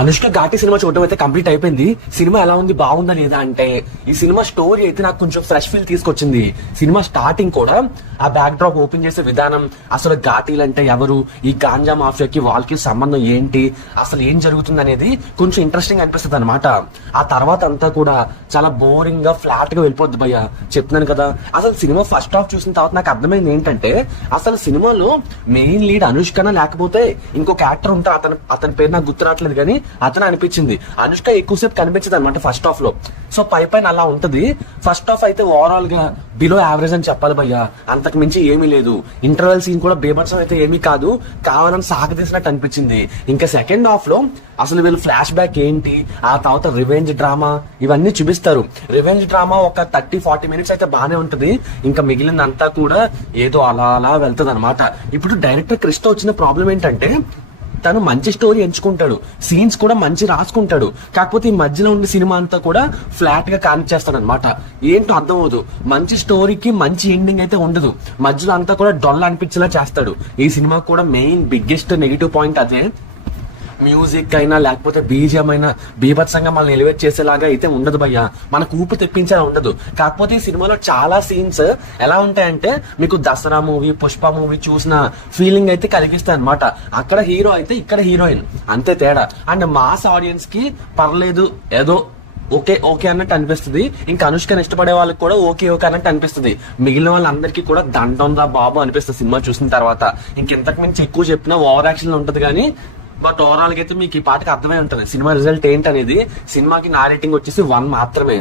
Anushka Ghaati cinema చూడటం అయితే complete అయిపోయింది. సినిమా ఎలా ఉంది, బాగుందా లేదా అంటే, ఈ సినిమా స్టోరీ అయితే నాకు కొంచెం ఫ్రెష్ ఫీల్ తీసుకొచ్చింది. సినిమా స్టార్టింగ్ కూడా ఆ బ్యాక్ డ్రాప్ ఓపెన్ చేసే విధానం, అసలు ఘాటీలు అంటే ఎవరు, ఈ గాంజా మాఫియాకి వాళ్ళకి సంబంధం ఏంటి, అసలు ఏం జరుగుతుంది అనేది కొంచెం ఇంట్రెస్టింగ్ అనిపిస్తుంది అనమాట. ఆ తర్వాత అంతా కూడా చాలా బోరింగ్ గా ఫ్లాట్ గా వెళ్ళిపోద్ది భయ్య, చెప్తున్నాను కదా. అసలు సినిమా ఫస్ట్ హాఫ్ చూసిన తర్వాత నాకు అర్థమైంది ఏంటంటే, అసలు సినిమాలో మెయిన్ లీడ్ అనుష్కనా లేకపోతే ఇంకొక యాక్టర్ ఉంటారు, అతని పేరు నాకు గుర్తు రావట్లేదు కానీ అతను అనిపించింది. అనుష్క ఎక్కువసేపు కనిపించదు అనమాట ఫస్ట్ హాఫ్ లో. సో పైన అలా ఉంటది. ఫస్ట్ హాఫ్ అయితే ఓవరాల్ గా బిలో యావరేజ్ అని చెప్పాలి భయ్య, అంతకు మించి ఏమీ లేదు. ఇంటర్వెల్ సీన్ కూడా బేభత్సం అయితే ఏమీ కాదు, కావాలని సాగదీసినట్టు అనిపించింది. ఇంకా సెకండ్ హాఫ్ లో అసలు వీళ్ళు ఫ్లాష్ బ్యాక్ ఏంటి, ఆ తర్వాత రివెంజ్ డ్రామా ఇవన్నీ చూపిస్తారు. రివెంజ్ డ్రామా ఒక 30-40 మినిట్స్ అయితే బానే ఉంటది. ఇంకా మిగిలినంతా కూడా ఏదో అలా అలా వెళ్తది అనమాట. ఇప్పుడు డైరెక్టర్ కృష్ణ వచ్చిన ప్రాబ్లం ఏంటంటే, తను మంచి స్టోరీ ఎంచుకుంటాడు, సీన్స్ కూడా మంచి రాసుకుంటాడు, కాకపోతే ఈ మధ్యలో ఉండే సినిమా అంతా కూడా ఫ్లాట్ గా కానిచ్చేస్తాడు అనమాట. ఏంటో అర్థం అవదు. మంచి స్టోరీకి మంచి ఎండింగ్ అయితే ఉండదు, మధ్యలో అంతా కూడా డొల్ అనిపించేలా చేస్తాడు. ఈ సినిమా కూడా మెయిన్ బిగ్గెస్ట్ నెగిటివ్ పాయింట్ అదే. మ్యూజిక్ అయినా లేకపోతే బీజిఎం అయినా బీభత్సంగా మనల్ని ఎలివేట్ చేసేలాగా అయితే ఉండదు భయ్య, మనకు ఊపు తెప్పించేలా ఉండదు. కాకపోతే ఈ సినిమాలో చాలా సీన్స్ ఎలా ఉంటాయంటే, మీకు దసరా మూవీ, పుష్ప మూవీ చూసిన ఫీలింగ్ అయితే కలిగిస్తాయి అనమాట. అక్కడ హీరో అయితే ఇక్కడ హీరోయిన్, అంతే తేడా. అండ్ మాస్ ఆడియన్స్ కి పర్లేదు, ఏదో ఓకే ఓకే అన్నట్టు అనిపిస్తుంది. ఇంకా అనుష్కని ఇష్టపడే వాళ్ళకి కూడా ఓకే ఓకే అన్నట్టు అనిపిస్తుంది. మిగిలిన వాళ్ళందరికీ కూడా దండం రా బాబు అనిపిస్తుంది సినిమా చూసిన తర్వాత. ఇంకెంతకు మించి ఎక్కువ చెప్పినా ఓవర్ యాక్షన్ ఉంటది కానీ, బట్ ఓవరాల్ గా అయితే మీకు ఈ పాటకి అర్థమై ఉంటుంది సినిమా రిజల్ట్ ఏంటనేది. సినిమాకి నా రేటింగ్ వచ్చేసి 1 మాత్రమే.